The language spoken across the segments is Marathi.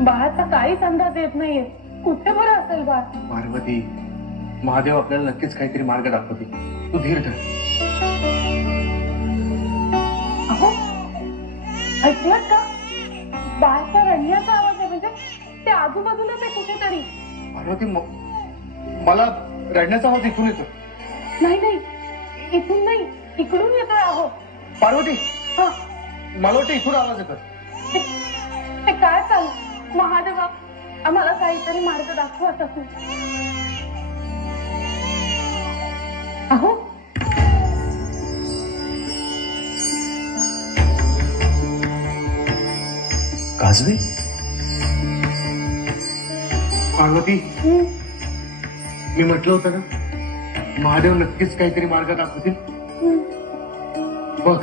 बाळाचा काहीच अंदाज येत नाहीये. कुठे बरं असेल बाळ? पार्वती, महादेव आपल्याला नक्कीच काहीतरी मार्ग दाखवतील. तू धीर धर. अहो, ऐकलं का? बाळाचा रडण्याचा आवाज आहे. म्हणजे ते आजूबाजूलाच आहे कुठेतरी. पार्वती, मला रडण्याचा आवाज इथून येतो. नाही नाही, इथून नाही, इकडून येतोय. अहो पार्वती, हा, मला वाटतं इथून आवाज येतो. ते काय चालू? महादेवा, आम्हाला काहीतरी मार्ग दाखव आता तू. अहो, काजवे. पार्वती, मी म्हटलं होतं ना, महादेव नक्कीच काहीतरी मार्ग दाखवतील. बघ,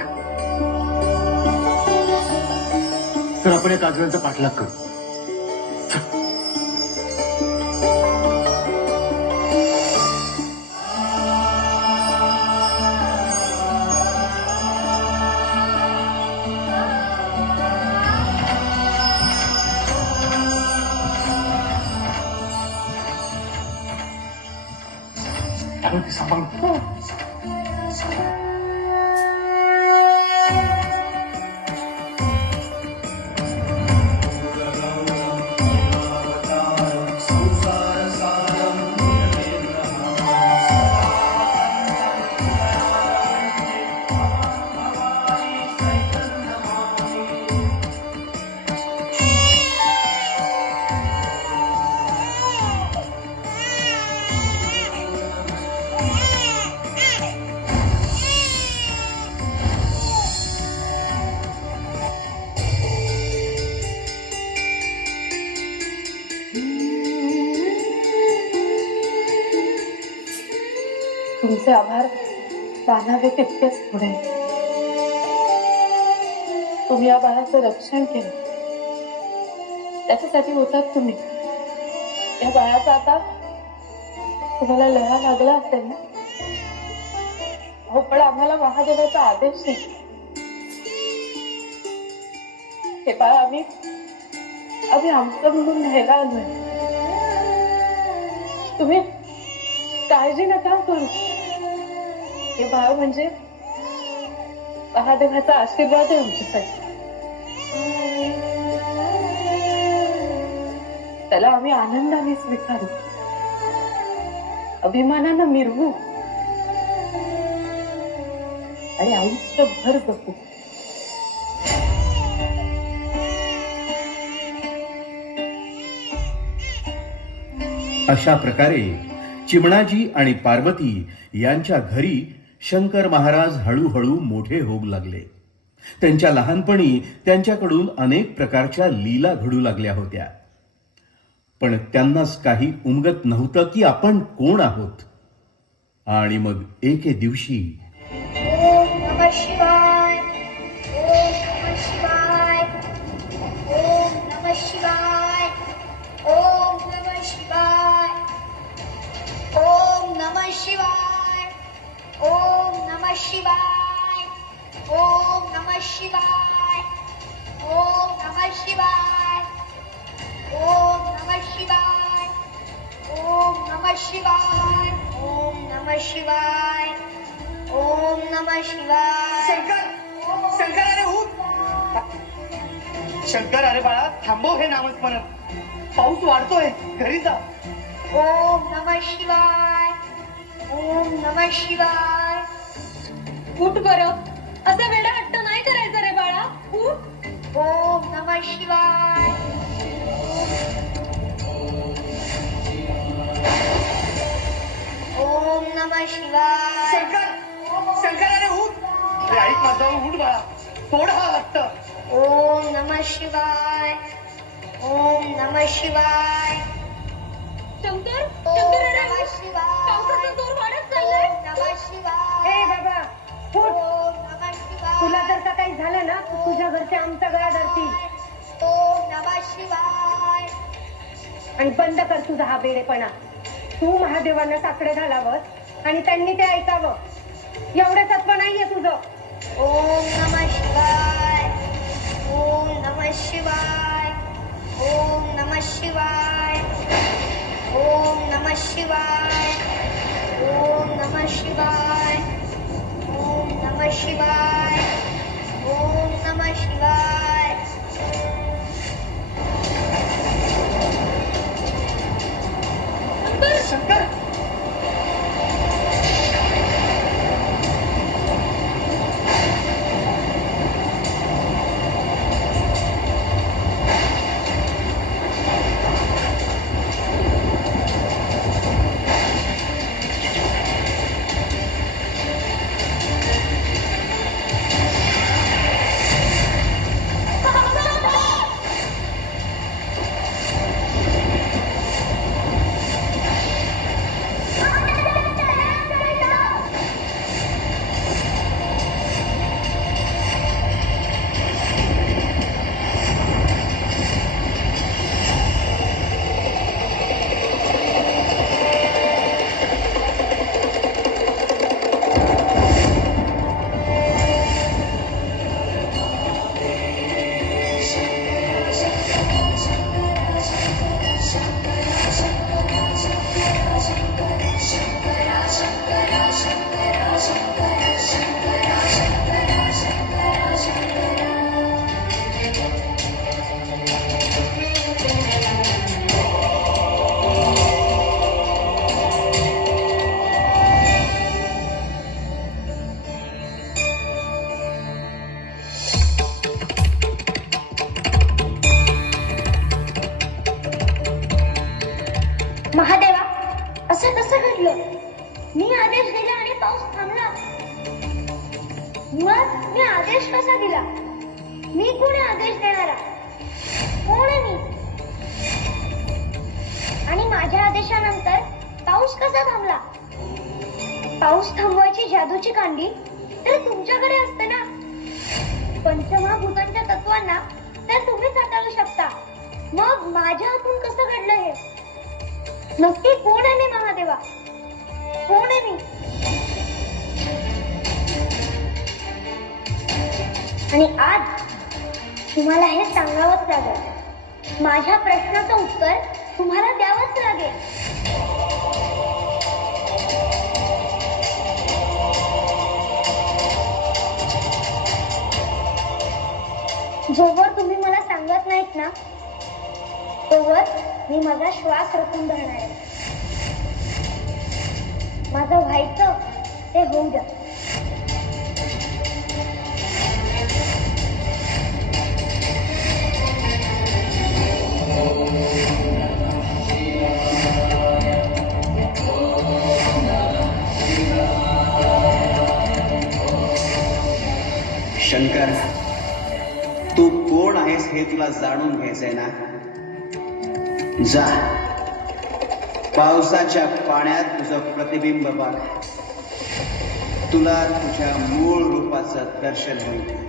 तर आपण या काजव्यांचा पाठलाग करू. पार्वती, सांभाळ. तुमचे आभार मानावे तितकेच पुढे. तुम्ही या बाळाचं रक्षण केलं, त्याच्यासाठी होतात तुम्ही. या बाळाचा आता तुम्हाला लळा लागला असेल ना? हो, पण आम्हाला महादेवाचा आदेश आहे. हे बाळ आम्ही आमचं म्हणून न्यायला आलोय. तुम्ही काळजी नका करू. हे बाळ म्हणजे महादेवाचा आशीर्वाद आहे आमच्यासाठी. त्याला आम्ही आनंदाने स्वीकारू, अभिमानानं मिरवू आणि आयुष्यभर जपू. अशा प्रकारे चिमणाजी आणि पार्वती यांच्या घरी शंकर महाराज हळूहळू मोठे होऊ लागले. त्यांच्या लहानपणी त्यांच्याकडून अनेक प्रकारच्या लीला घडू लागल्या होत्या, पण त्यांनाच काही उमगत नव्हतं की आपण कोण आहोत. आणि मग एके दिवशी ओम नमः शिवाय, ओम नमः शिवाय, ओम नमः शिवाय, ओम नमः शिवाय, ओम नमः शिवाय, ओम नमः शिवाय, ओम नमः शिवाय, ओम नमः शिवाय, ओम नमः शिवाय, ओम नमः शिवाय, ओम नमः शिवाय, ओम नमः शिवाय. शंकर, शंकर, अरे उठ. शंकर, अरे बाळा, थांबव हे नामस्मरण. पाऊस वाढतोय, घरी जा. ओम नमः शिवाय, ओम नमः शिवाय. उठ बरं, असा वेडा हट्ट नाही करायचा रे बाळा. उठ. ओम नमः शिवाय. ओम नमः शिवाय. शंकर, शंकर, अरे उठ. अरे ऐक माझं, उठ बाळा. थोडा हा हट्ट. ओम नमः शिवाय, ओम नमः शिवाय. शंकर, ओम शंकर, अरे नमः उठ. शिवाय. पावसाचा जोर वाढत चाललाय. ओम नमः शिवाय. ए बाबा, फुट. ओम नमः शिवाय. तुला जर का काही झालं ना, तर तुझ्या घरचे आमचा गळा धरतील. ओम नमः शिवाय. आणि बंद कर तुझा हा बेडेपणा. तू महादेवांना साकडे घालावं आणि त्यांनी ते ऐकावं, एवढं तत्व नाहीये तुझं. ओम नमः शिवाय, ओम नमः शिवाय, ओम नमः शिवाय ओम नमः शिवाय ओम नमः शिवाय ओम नमः शिवाय ओम नमः शिवाय शंकर महादेवा असं कसं घडलं मी आदेश दिला आणि पाऊस थांबला मग मी आदेश कसा दिला मी कोणी आदेश देणारा कोण आहे मी आणि माझ्या आदेशानंतर पाऊस कसा थांबला पाऊस थांबवायची जादूची कांडी तर तुमच्याकडे असते ना पंचमहाभूतांच्या तत्वांना तर तुम्हीच हाताळू शकता मग माझ्या हातून कसं घडलं हे नक्की कोण आहे मी महादेवा कोण आहे मी आणि आज तुम्हाला हे सांगावंच लागेल माझ्या प्रश्नाचं उत्तर तुम्हाला द्यावंच लागेल जोवर तुम्ही मला सांगत नाहीत ना तोवर मी माझा श्वास रोखून धरणार आहे माझं व्हायचं ते होऊ द्या शंकर तू कोण आहेस हे तुला जाणून घ्यायचंय ना जा पावसाच्या पाण्यात तुझं प्रतिबिंब बघ तुला तुझ्या मूळ रूपाचं दर्शन होईल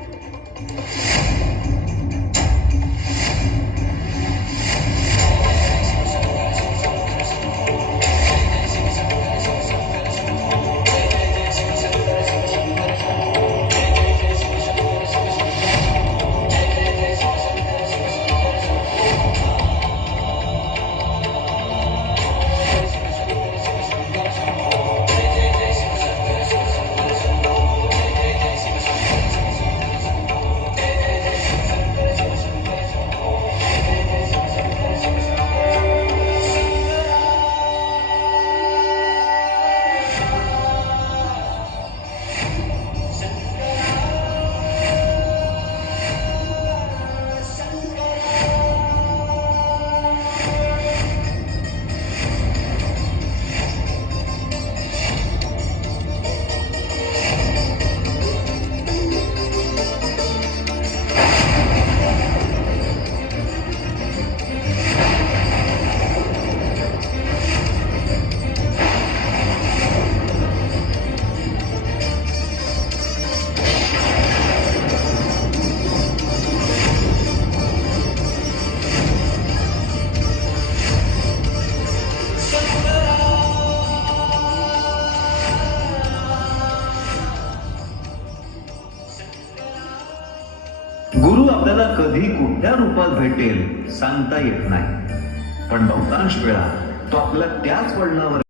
गुरु आपल्याला कधी कुठल्या रूपात भेटेल सांगता येत नाही, पण बहुतांश वेळा तो आपल्या त्याच वळणावर